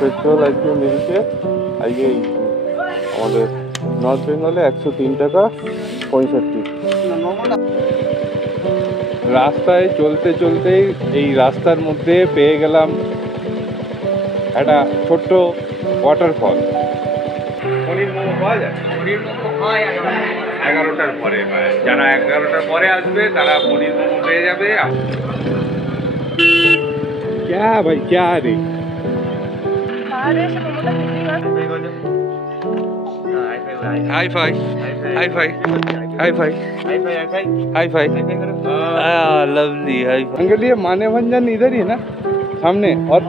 Petrol আজকে মিলছে আজকে আমাদের নর্থ বেঙ্গলে 103 টাকা 65। রাস্তায় চলতে চলতেই এই রাস্তার মধ্যে পেয়ে গেলাম একটা ছোট্ট ওয়াটারফল। পনির মোমো পাওয়া যায়? পনির মোমো হয় 11টার পরে, যারা 11টার পরে আসবে তারা পনির মোমো পেয়ে যাবে। क्या भाई क्या रे hi fi hi fi hi fi hi fi lovely hi fi. Uncle ये माने भंजन इधर ही है ना सामने, और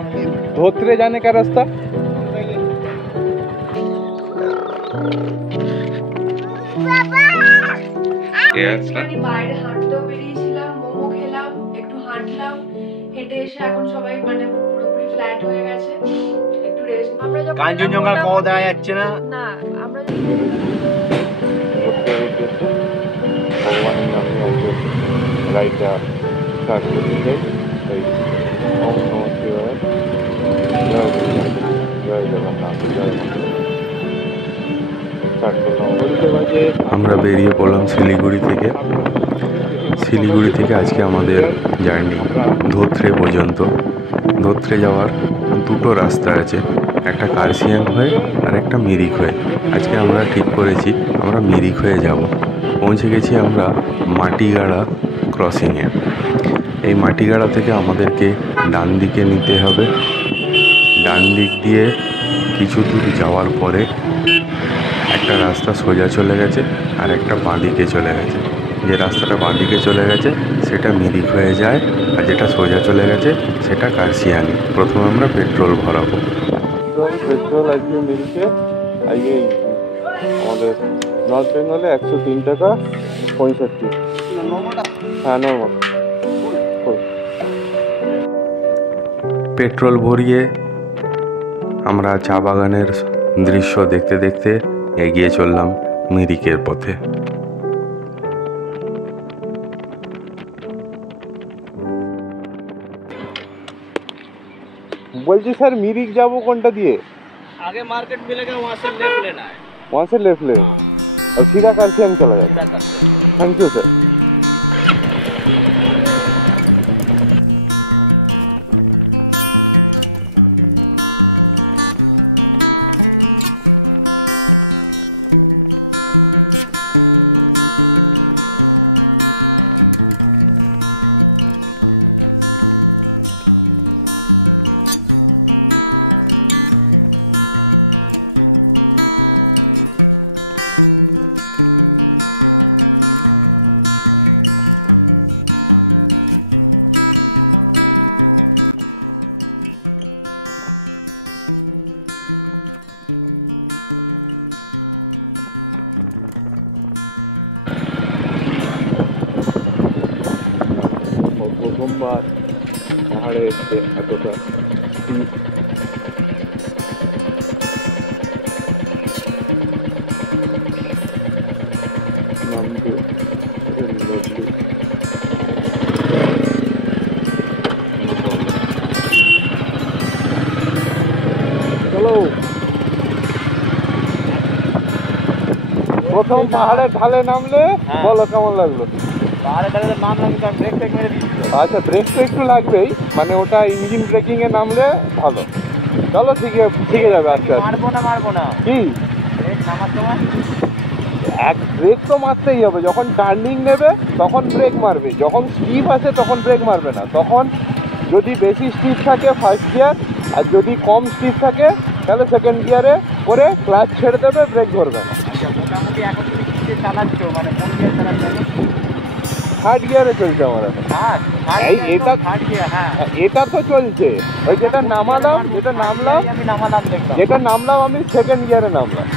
धोत्रे जाने का रास्ता? বাইরে হাঁটতেও বেরিয়েছিলাম, মোমো খেলাম, একটু হাঁটলাম, হেঁটে এসে এখন সবাই মানে পুরোপুরি ফ্ল্যাট হয়ে গেছে, একটু রেস্ট। আমরা যখন কাঞ্চনজঙ্ঘা কোথাও দেখা যাচ্ছে না, না আমরা ভগবানের নামে রাইটা স্টার্ট করতে এই ওম নমঃ শিবায়, জয় জয় জগন্নাথ, জয় আমরা বেরিয়ে পড়লাম শিলিগুড়ি থেকে। শিলিগুড়ি থেকে আজকে আমাদের জার্নি ধোত্রে পর্যন্ত। ধোত্রে যাওয়ার দুটো রাস্তা আছে, একটা কার্শিয়াং হয়ে আর একটা মিরিক হয়ে। আজকে আমরা ঠিক করেছি আমরা মিরিক হয়ে যাব। পৌঁছে গেছি আমরা মাটিগাড়া ক্রসিংয়ে। এই মাটিগাড়া থেকে আমাদেরকে ডান দিকে নিতে হবে। ডান দিক দিয়ে কিছু দূর যাওয়ার পরে একটা রাস্তা সোজা চলে গেছে আর একটা বাঁ দিকে চলে গেছে। যে রাস্তাটা বাঁ দিকে চলে গেছে সেটা মিরিক হয়ে যায়, আর যেটা সোজা চলে গেছে সেটা কার্শিয়ানি। প্রথমে আমরা পেট্রোল ভরাবো। পেট্রোল আজকে মিলছে আজকে আমাদের নর্থ বেঙ্গলে 103 টাকা 65। হ্যাঁ নর্মাল। পেট্রোল ভরিয়ে আমরা চা বাগানের দৃশ্য দেখতে দেখতে এগিয়ে চললাম মিরিকের পথে। বলছি স্যার মিরিক যাবো কোনটা দিয়ে? आगे मार्केट मिलेगा, वहाँ से लेफ्ट लेना है। वहाँ से लेफ्ट ले और सीधा काशियां चला जाए। Thank you sir. প্রথমবার পাহাড়ে এসে এতটা চলো। প্রথম পাহাড়ে ঢালে নামলে বলো কেমন লাগলো? পাহাড়ে ঢালে নামলাম, ব্রেক টেক মেরে দিচ্ছি। আচ্ছা ব্রেক তো একটু লাগবেই, মানে ওটা ইঞ্জিন ব্রেকিং এ নামলে ভালো। চলো শিখে যাবে আস্তে আস্তে। মারবো না কি ব্রেক নামার সময় এক ব্রেক তো মারতেই হবে। যখন টার্নিং নেবে তখন ব্রেক মারবে, যখন স্টিপ আছে তখন ব্রেক মারবে না। তখন যদি বেশি স্টিপ থাকে ফার্স্ট গিয়ার, আর যদি কম স্টিপ থাকে তাহলে সেকেন্ড গিয়ারে করে ক্লাচ ছেড়ে দেবে, ব্রেক ধরবে না। মোটামুটি এখন তুমি চালাচ্ছ, মানে কোন গিয়ার চালাচ্ছ? থার্ড গিয়ারে চলছে আমার এখন। এটা তো চলছে, ওই যেটা নামলাম আমি সেকেন্ড গিয়ারে নামলাম।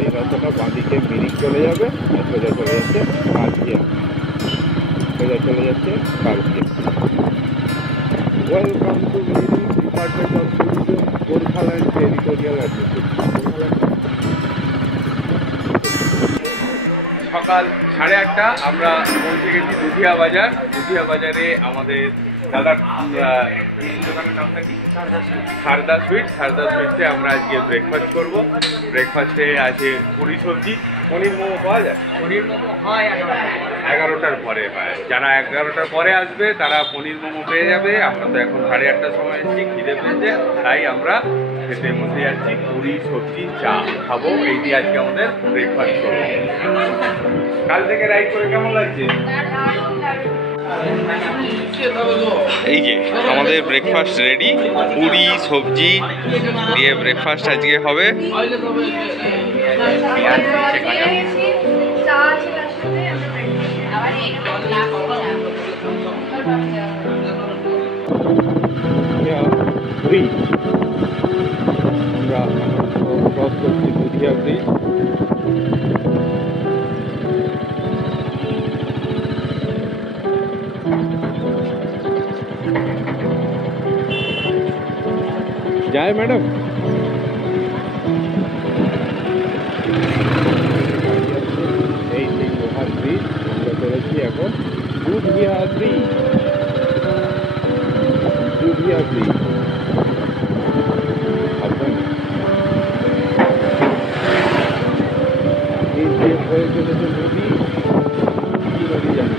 এই রাস্তাটা বাঁদিকে মিরিক চলে যাবে, সোজা চলে যাচ্ছে কার্শিয়াং, সোজা চলে যাচ্ছে কার্শিয়াং। ওয়েলকাম টু 8:30 আমরা পৌঁছে গেছি দুধিয়া বাজার। দুধিয়া বাজারে আমাদের দাদার নামটা কি, সারদা সুইটসে আমরা আজকে ব্রেকফাস্ট করবো। ব্রেকফাস্টে আছে পুরি সবজি, পনির মোমো পাওয়া যায়। পনির মোমো হয় 11টার পরে পায়। যারা 11টার পরে আসবে তারা পনির মোমো পেয়ে যাবে। আমরা তো এখন 8:30টার সময় এসেছি, খিদে পেয়েছে, তাই আমরা খেতে বসে যাচ্ছি। পুরি সবজি চা খাবো, এইটি আজকে আমাদের ব্রেকফাস্ট করবো। কাল থেকে রাইড করে কেমন লাগছে? এই যে আমাদের ব্রেকফাস্ট রেডি, পুরি সবজি দিয়ে ব্রেকফাস্ট আজকে হবে। ব্রিজ আমরা ক্রস করছি দুধিয়া ব্রিজ। যায় ম্যাডাম, এই যে লোহার ব্রিজ আমরা চলেছি এখন দুধিয়া ব্রিজ। দুধিয়া ব্রিজ এই যে হয়ে চলেছে নদী, কি নদী জানি,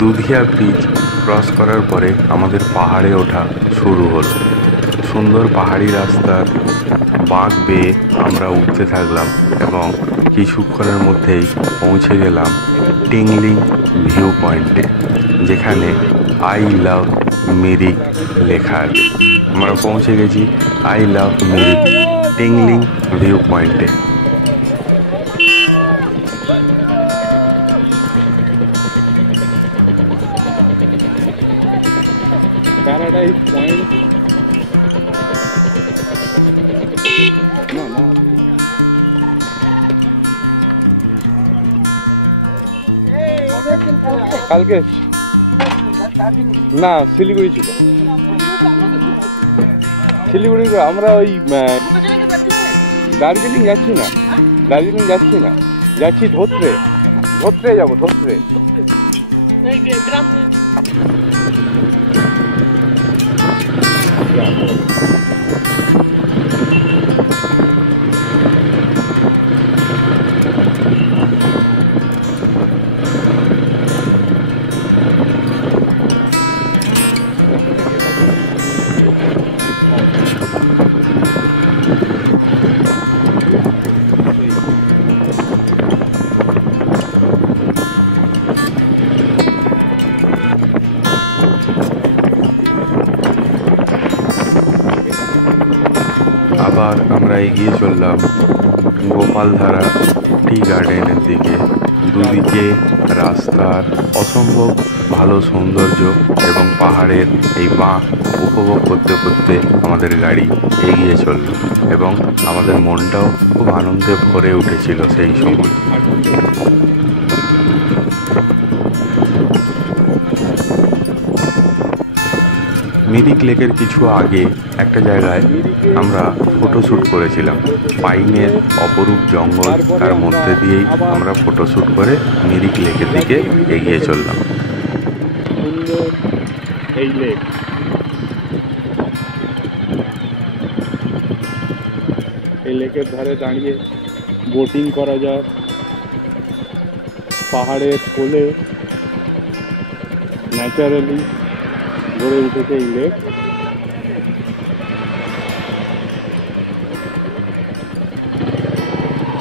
দুধিয়া ব্রিজ ক্রস করার পরে আমাদের পাহাড়ে ওঠা শুরু হলো। সুন্দর পাহাড়ি রাস্তার বাঁক বেয়ে আমরা উঠতে থাকলাম এবং কিছুক্ষণের মধ্যেই পৌঁছে গেলাম টিংলিং ভিউ পয়েন্টে, যেখানে আই লাভ মিরিক লেখা আছে। আমরা পৌঁছে গেছি I love Mirik tingling view পয়েন্টে। কালকে না শিলিগুড়ি ছিল, শিলিগুড়ি আমরা ওই দার্জিলিং যাচ্ছি না, দার্জিলিং যাচ্ছি না, যাচ্ছি ধোত্রে যাবো, ধোত্রে। আবার আমরা এগিয়ে চললাম গোপালধারা টি গার্ডেনের দিকে। দুদিকে রাস্তার অসম্ভব ভালো সৌন্দর্য এবং পাহাড়ের এই বাঁক উপভোগ করতে করতে আমাদের গাড়ি এগিয়ে চলল এবং আমাদের মনটাও খুব আনন্দে ভরে উঠেছিল সেই সময়। মিরিক লেকের কিছু আগে একটা জায়গায় আমরা ফটোশ্যুট করেছিলাম। পাইনের অপরূপ জঙ্গল, তার মধ্যে দিয়েই আমরা ফটোশ্যুট করে মিরিক লেকের দিকে এগিয়ে চললাম। এই লেক, এই লেকের ধারে দাঁড়িয়ে বোটিং করা যায়, পাহাড়ের কোলে ন্যাচারালি গড়ে উঠেছে এই লেক।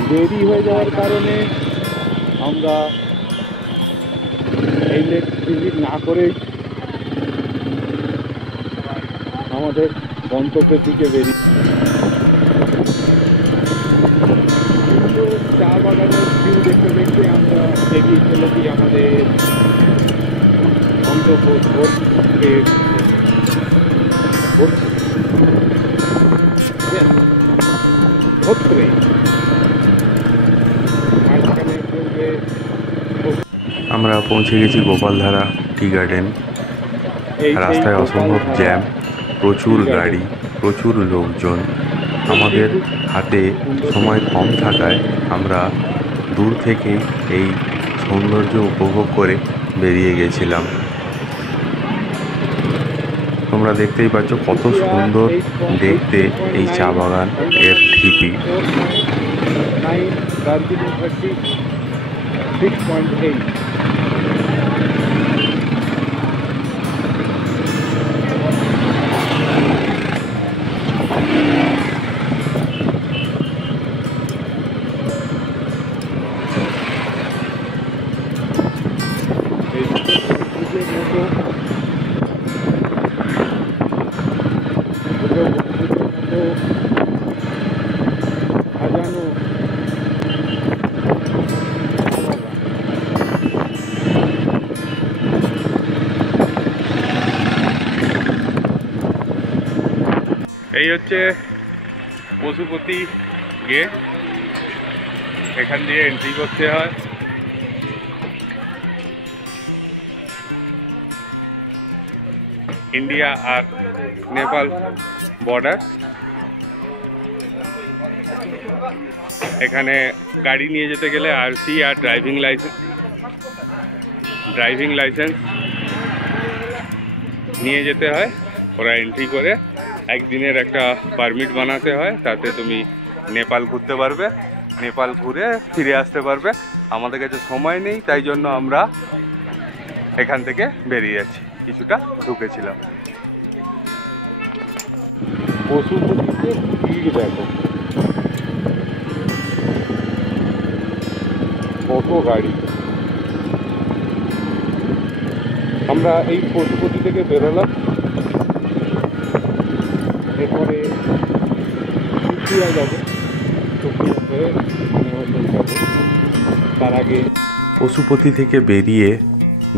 দেরি হয়ে যাওয়ার কারণে আমরা এই লেক ভিজিট না করে আমাদের গন্তব্যের দিকে বেরিয়ে চা বাগানের ভিউ দেখতে দেখতে আমরা এগিয়ে চলেছি আমাদের আমরা পৌঁছে গেছি গোপালধারা টি গার্ডেন। রাস্তায় অসম্ভব জ্যাম, প্রচুর গাড়ি, প্রচুর লোকজন। আমাদের হাতে সময় কম থাকায় আমরা দূর থেকে এই সৌন্দর্য উপভোগ করে বেরিয়ে গেছিলাম। তোমরা দেখতেই পাচ্ছ কত সুন্দর দেখতে এই চা বাগান এর ঢিপি। এই হচ্ছে পশুপতি গেট, এখান দিয়ে এন্ট্রি করতে হয়। ইন্ডিয়া আর নেপাল বর্ডার। এখানে গাড়ি নিয়ে যেতে গেলে আরসি আর ড্রাইভিং লাইসেন্স নিয়ে যেতে হয়। ওরা এন্ট্রি করে একদিনের একটা পারমিট বানাতে হয়, তাতে তুমি নেপাল ঘুরতে পারবে, নেপাল ঘুরে ফিরে আসতে পারবে। আমাদের কাছে সময় নেই, তাই জন্য আমরা এখান থেকে বেরিয়ে যাচ্ছি, কিছুটা ঢুকেছিলাম। পশুপতিতে ভিড় দেখো, কত গাড়ি। আমরা এই পশুপতি থেকে বেরোলাম, এরপরে কুষ্টিয়া যাবে। তার আগে পশুপতি থেকে বেরিয়ে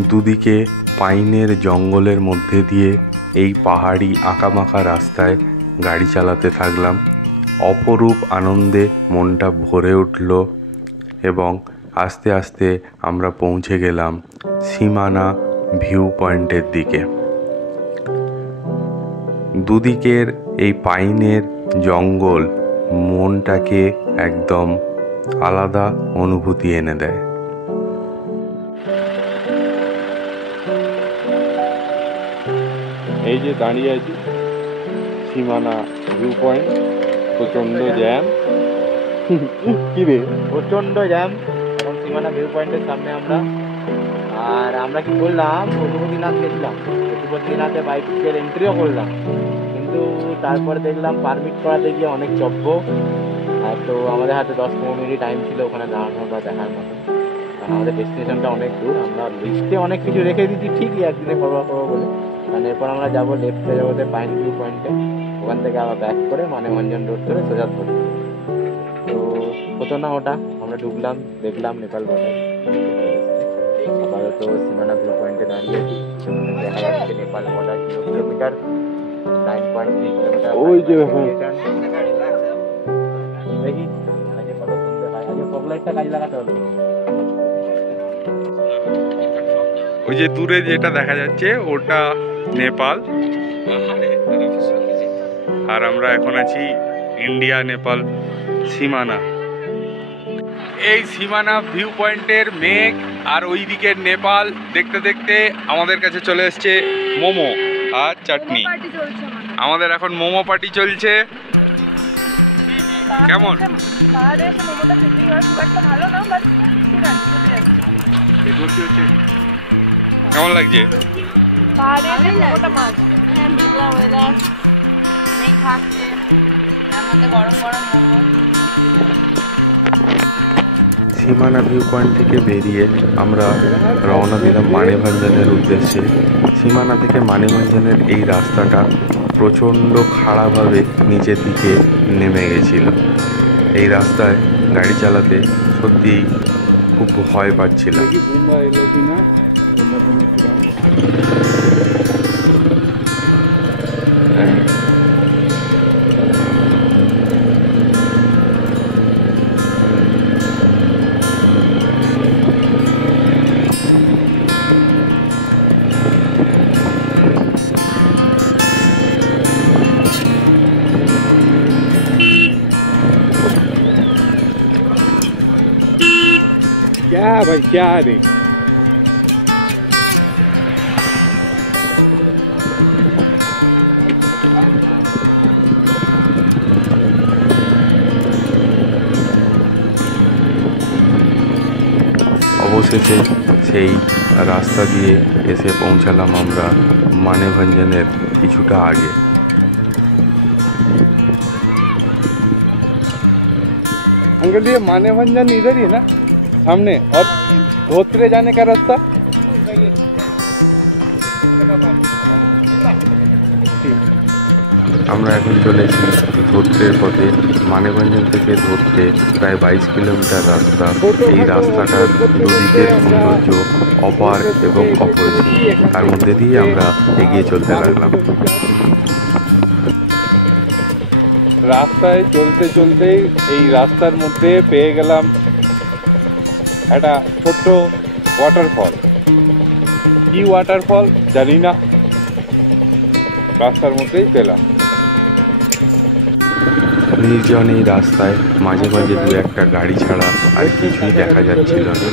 দুদিকে পাইনের জঙ্গলের মধ্যে দিয়ে এই পাহাড়ি আঁকাবাঁকা রাস্তায় গাড়ি চালাতে থাকলাম। অপরূপ আনন্দে মনটা ভরে উঠল এবং আস্তে আস্তে আমরা পৌঁছে গেলাম সীমানা ভিউ পয়েন্টের দিকে। দুদিকের এই পাইনের জঙ্গল মনটাকে একদম আলাদা অনুভূতি এনে দেয়। এই যে দাঁড়িয়ে আছি সীমানা ভিউ পয়েন্ট, প্রচন্ড জ্যাম। কি রে, প্রচণ্ড জ্যাম সীমানা ভিউ পয়েন্টের সামনে আমরা। আর আমরা কি করলাম, পশুপতিনাথ দেখলাম, পশুপতিনাথে বাইকের এন্ট্রিও করলাম, কিন্তু তারপরে দেখলাম পারমিট করাতে গিয়ে অনেক চব্য। আর তো আমাদের হাতে 10-15 মিনিট টাইম ছিল ওখানে দাঁড়ানোর বা দেখার মতো, কারণ আমাদের ডেস্টিনেশনটা অনেক দূর। আমরা লিস্টে অনেক কিছু রেখে দিচ্ছি ঠিকই, একদিনে করবো বলে। আর এরপর আমরা যাবো লেফটে যাবো পাইন ভিউ পয়েন্টে, ওখান থেকে আবার ব্যাক করে মানেভঞ্জন রোড ধরে সোজা ধরে। তো হতো না ওটা, আমরা ঢুকলাম, দেখলাম নেপাল বর্ডার। আপাতত সীমানা ভিউ পয়েন্টে দাঁড়িয়েছি, দেখা যাচ্ছে নেপাল বর্ডার কিলোমিটার 9.3 কিলোমিটার। ওই যে দেখি ফগলাইটটা কাজে লাগাতে হবে। ওই যে দূরে যেটা দেখা যাচ্ছে ওটা নেপাল, আর আমরা এখন আছি ইন্ডিয়া নেপাল সীমানা। এই সীমানা ভিউ পয়েন্টের মেঘ আর ওই দিকের নেপাল দেখতে দেখতে আমাদের কাছে চলে এসছে মোমো আর চাটনি। আমাদের এখন মোমো পার্টি চলছে। কেমন কেমন লাগছে? সীমানা ভিউ পয়েন্ট থেকে বেরিয়ে আমরা রওনা দিলাম মানেভঞ্জনের উদ্দেশ্যে। সীমানা থেকে মানেভঞ্জনের এই রাস্তাটা প্রচণ্ড খাড়াভাবে নিচের দিকে নেমে গেছিল। এই রাস্তায় গাড়ি চালাতে সত্যি খুব ভয় পাচ্ছিলাম। क्या भाई क्या नहीं অবশেষে সেই রাস্তা দিয়ে এসে পৌঁছালাম আমরা মানেভঞ্জনের কিছুটা আগে। अंकल ये मानेभंजन इधर ही ना सामने, और धोत्रे जाने का रास्ता আমরা এখন চলে এসেছি ধোত্রের পথে। মানেভঞ্জন থেকে ধোত্রে প্রায় 22 কিলোমিটার রাস্তা। এই রাস্তাটা দুদিকের সৌন্দর্য অপার এবং অপরিচিত, তার মধ্যে দিয়ে আমরা এগিয়ে চলতে লাগলাম। রাস্তায় চলতে চলতে এই রাস্তার মধ্যে পেয়ে গেলাম একটা ছোট্ট ওয়াটারফল। কি ওয়াটারফল জানি না, রাস্তার মধ্যেই পেলাম। নির্জন এই রাস্তায় মাঝে মাঝে দু একটা গাড়ি ছাড়া আর কিছুই দেখা যাচ্ছিল না।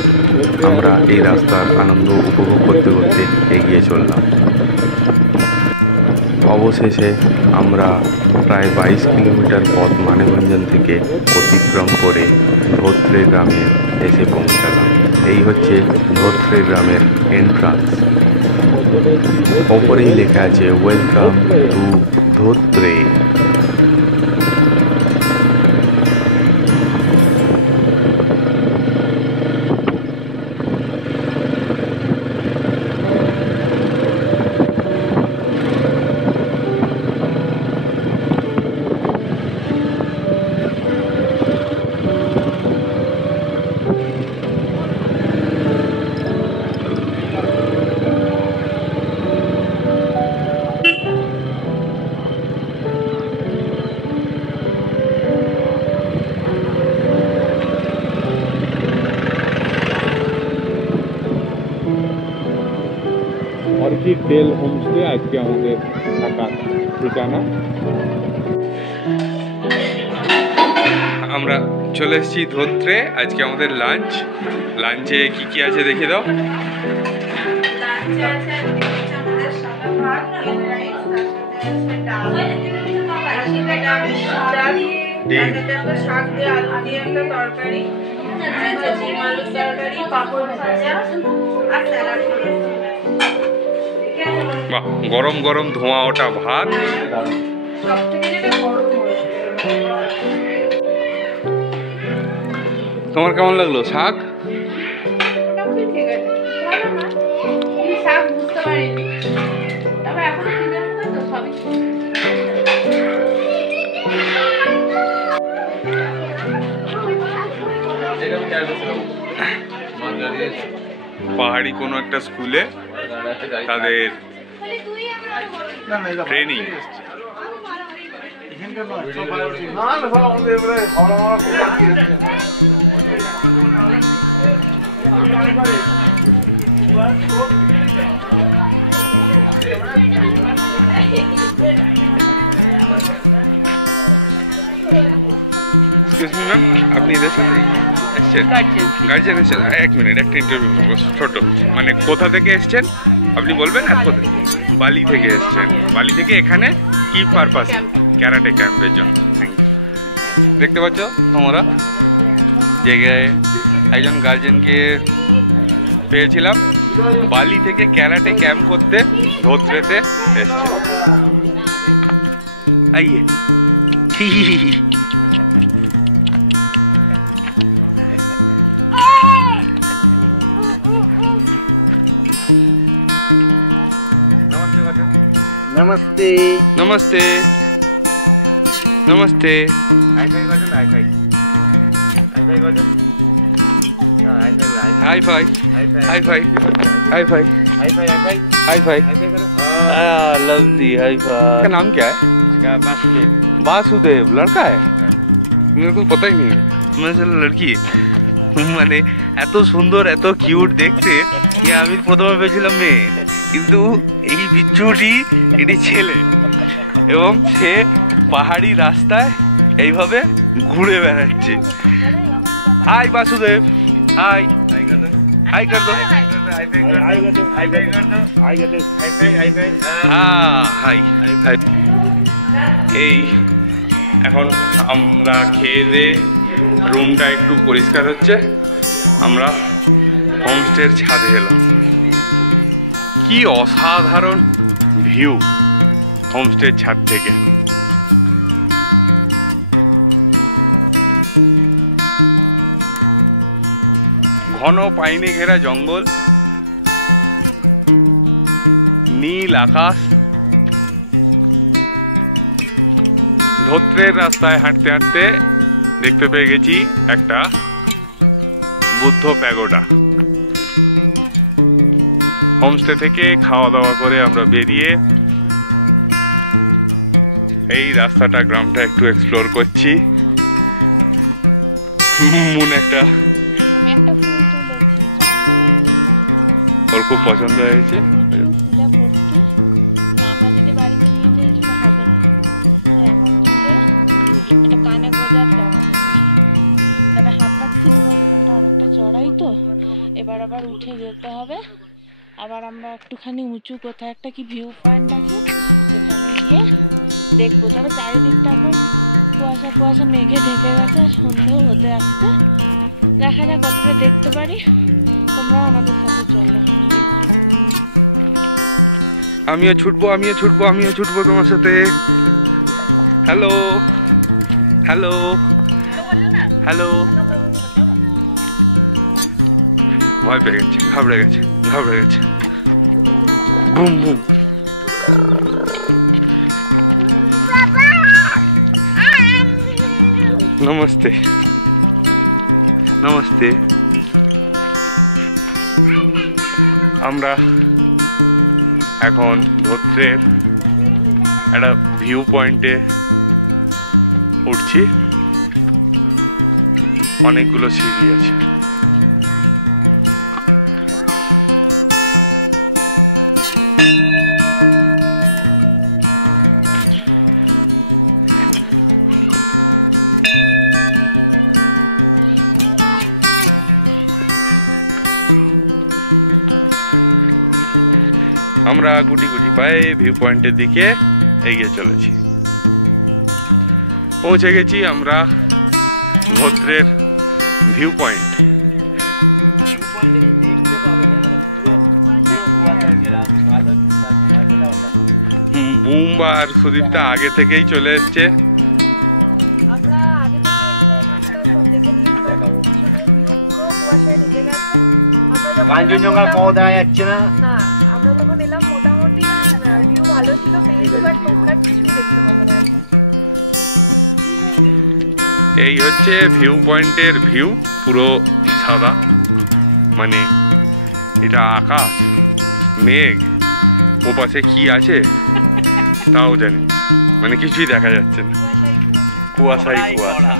আমরা এই রাস্তার আনন্দ উপভোগ করতে করতে এগিয়ে চললাম। অবশেষে আমরা প্রায় 22 কিলোমিটার পথ মানেভঞ্জন থেকে অতিক্রম করে ধোত্রে গ্রামে এসে পৌঁছালাম। এই হচ্ছে ধোত্রে গ্রামের এন্ট্রান্স। ওপরেই লেখা আছে welcome to Dhotrey. Orchid dale homestay আজকে আমাদের থাকা ঠিকানা। আমরা চলে এসেছি ধোত্রে। আজকে আমাদের লাঞ্চে কি কি আছে দেখে দাও। শাক দিয়ে আলু দিয়ে একটা তরকারি, আলুর তরকারি, পাঁপড় ভাজা আর স্যালাড। বাহ, গরম গরম ধোঁয়া ওটা ভাত। তোমার কেমন লাগলো শাক? পাহাড়ি কোনো একটা স্কুলে তাদের ট্রেনিং। আপনি গার্জেন এসেছেন? এক মিনিট, একটা ইন্টারভিউ ছোট। মানে কোথা থেকে এসছেন আপনি বলবেন? বালি থেকে এসছেন। বালি থেকে এখানে কি পারপাস? ক্যারাটে ক্যাম্পের জন্য। দেখতে পাচ্ছ তোমরা, জায়গায় একজন গার্জেনকে পেয়েছিলাম। বালি থেকে ক্যারাটে ক্যাম্প করতে ধোত্রেতে এসছে। আইয়ে नमस्ते। हाय भाई, हाय भाई, हाय भाई, हाय भाई। लवली हाय इसका नाम क्या है? वासुदेव। लड़का है? मेरे को पता ही नहीं। मैं चलो लड़की মানে এত সুন্দর এত কিউট দেখতে যে আমি প্রথমে ভেবেছিলাম মেয়ে, কিন্তু এই বিচ্ছুটি এটি ছেলে এবং সে পাহাড়ি রাস্তায় এইভাবে ঘুরে বেড়াচ্ছে। হাই বাসুদেব, হাই হাই করো, হাই হাই। এই এখন আমরা খেয়ে দিয়ে রুমটা একটু পরিষ্কার হচ্ছে, আমরা হোমস্টের ছাদে এলাম। কি অসাধারণ ভিউ হোমস্টের ছাদ থেকে। ঘন পাইনে ঘেরা জঙ্গল, নীল আকাশ, ধোত্রের রাস্তায় হাঁটতে হাঁটতে দেখতে পেয়ে গেছি একটা বুদ্ধ প্যাগোডা। হোমস্টে থেকে খাওয়া দাওয়া করে আমরা বেরিয়ে এই রাস্তাটা গ্রামটা একটু এক্সপ্লোর করছি। একটা ওর খুব পছন্দ হয়েছে। আবার আমরা একটুখানি উঁচু কোথায় একটা কি ভিউ পয়েন্ট আছে দেখবো। তবে চারিদিকটা কুয়াশা কুয়াশা মেঘে ঢেকে গেছে, সন্ধ্যেও হতে আসছে। দেখা যাক কতটা দেখতে পারি। আমিও ছুটবো, আমিও ছুটবো, আমিও ছুটবো তোমার সাথে। Hello hello hello. ভয় পেয়ে গেছে, ঘাবড়ে গেছে, ঘাবড়ে গেছে। নমস্তে নমস্তে। আমরা এখন ধোত্রের একটা ভিউ পয়েন্টে উঠছি। অনেকগুলো সিঁড়ি আছে। আমরা গুটি গুটি পায়ে ভিউ পয়েন্টের দিকে এগিয়ে চলেছি। পৌঁছে গেছি আমরা ধোত্রের ভিউ পয়েন্ট। বুম্বা আর সুদীপটা আগে থেকেই চলে এসছে। কাঞ্চনজঙ্ঘার পাওয়া দেওয়া যাচ্ছে না। এই হচ্ছে ভিউ পয়েন্টের ভিউ, পুরো সাদা, মানে এটা আকাশ, মেঘ, ও পাশে কি আছে তাও জানি, মানে কিছুই দেখা যাচ্ছে না, কুয়াশাই কুয়াশা।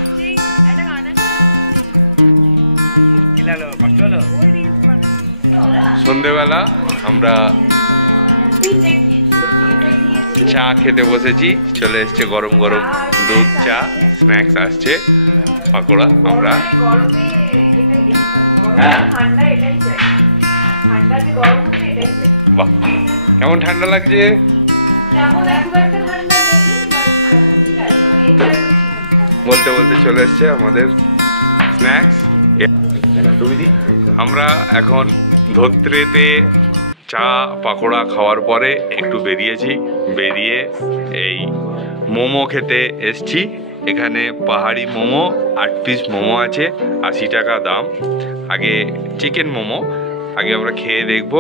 সন্ধেবেলা আমরা চা খেতে বসেছি, চলে এসছে গরম গরম দুধ চা, স্ন্যাক্স আসছে, পাকোড়া। আমরা বাহ, কেমন ঠান্ডা লাগছে। বলতে বলতে চলে এসছে আমাদের স্ন্যাক্স। আমরা এখন ধোত্রেতে চা পাকোড়া খাওয়ার পরে একটু বেরিয়েছি, বেরিয়ে এই মোমো খেতে এসছি। এখানে পাহাড়ি মোমো 8 পিস মোমো আছে, 80 টাকা দাম। আগে চিকেন মোমো, আগে আমরা খেয়ে দেখব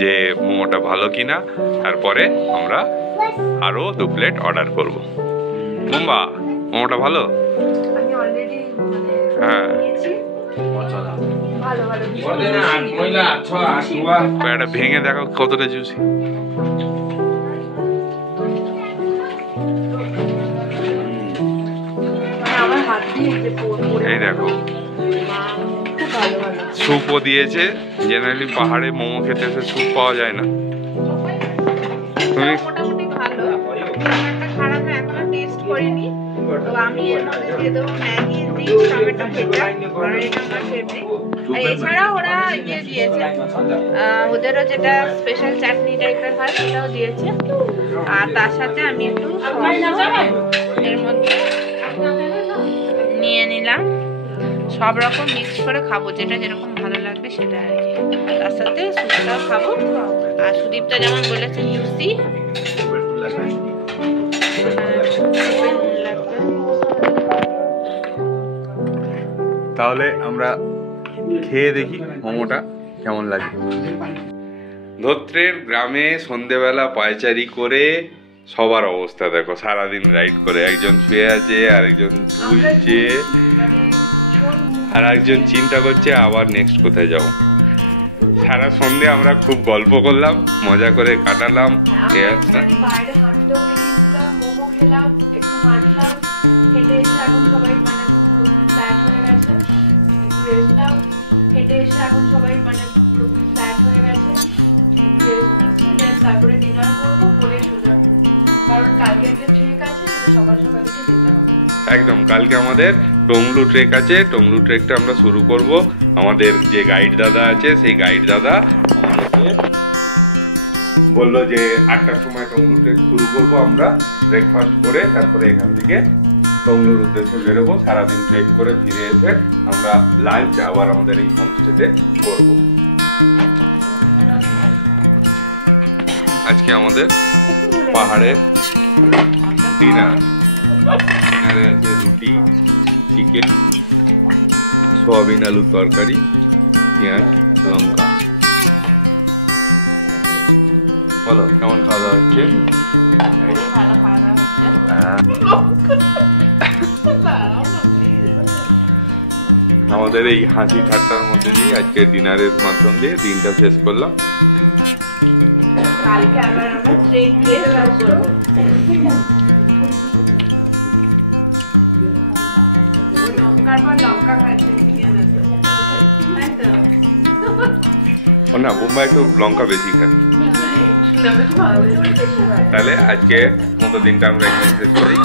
যে মোমোটা ভালো কিনা, তারপরে আমরা আরও 2 প্লেট অর্ডার করব। মোম্বা মোমোটা ভালো? আমি অলরেডি হ্যাঁ নিয়েছি। ভালো ভালো এটা ভেঙে দেখো কতটা জুসি। মানে আমার হাত দিয়ে যে পড়ে এই দেখো খুব ভালো ভালো। স্যুপও দিয়েছে। জেনারেলি পাহাড়ে মোমো খেতে এসে স্যুপ পাওয়া যায় না। তুমি মোটামুটি ভালো, একটা খারাপ না, এখনো টেস্ট করিনি। তো আমি এর মধ্যে দিয়ে দেবো ম্যাগি, রিচ, টমেটো কেচাপ, আর এটা আমার ফেভারিট। আর এছাড়াও ওরা ইয়ে দিয়েছে, ওদেরও যেটা স্পেশাল চাটনি টাইপের হয় সেটাও দিয়েছে। আর তার সাথে আমি একটু এর মধ্যে নিয়ে নিলাম। সব রকম মিক্স করে খাবো, যেটা যেরকম ভালো লাগবে সেটা আর কি। তার সাথে স্যুপটাও খাবো। আর সুদীপটা যেমন বলেছে জুসি, তাহলে আমরা খেয়ে দেখি মোমোটা কেমন লাগে। ধোত্রের গ্রামে সন্ধেবেলা পায়চারি করে সবার অবস্থা দেখো। সারাদিন রাইড করে একজন শুয়ে আছে, আরেকজন ঘুরছে, আর একজন চিন্তা করছে আবার নেক্সট কোথায় যাবো। সারা সন্ধে আমরা খুব গল্প করলাম, মজা করে কাটালাম। ঠিক আছে, একদম কালকে আমাদের টংলু ট্রেক আছে। টংলু ট্রেকটা আমরা শুরু করব। আমাদের যে গাইড দাদা আছে সেই গাইড দাদা বললো যে 8টার সময় টংলু ট্রেক শুরু করবো। আমরা ব্রেকফাস্ট করে তারপরে এখান থেকে টংলুর উদ্দেশ্যে বেরোবো। সারাদিন ট্রেক করে ফিরে এসে আমরা লাঞ্চ আবার আমাদের এই হোমস্টেতে করবো। আজকে আমাদের পাহাড়ের ডিনার, চিকেন, সোয়াবিন আলুর তরকারি, পেঁয়াজ, লঙ্কা। বলো কেমন খাওয়া হচ্ছে? আমাদের এই হাসি ঠাট্টার মধ্যে দিয়ে আজকে ডিনারের মাধ্যম দিয়ে দিনটা শেষ করলাম। কালকে আবার আমরা ট্রেন খেয়ে আসবো। না বোম্বাই একটু লঙ্কা বেশি খাই। তাহলে আজকে মতো দিনটা আমরা শেষ করি।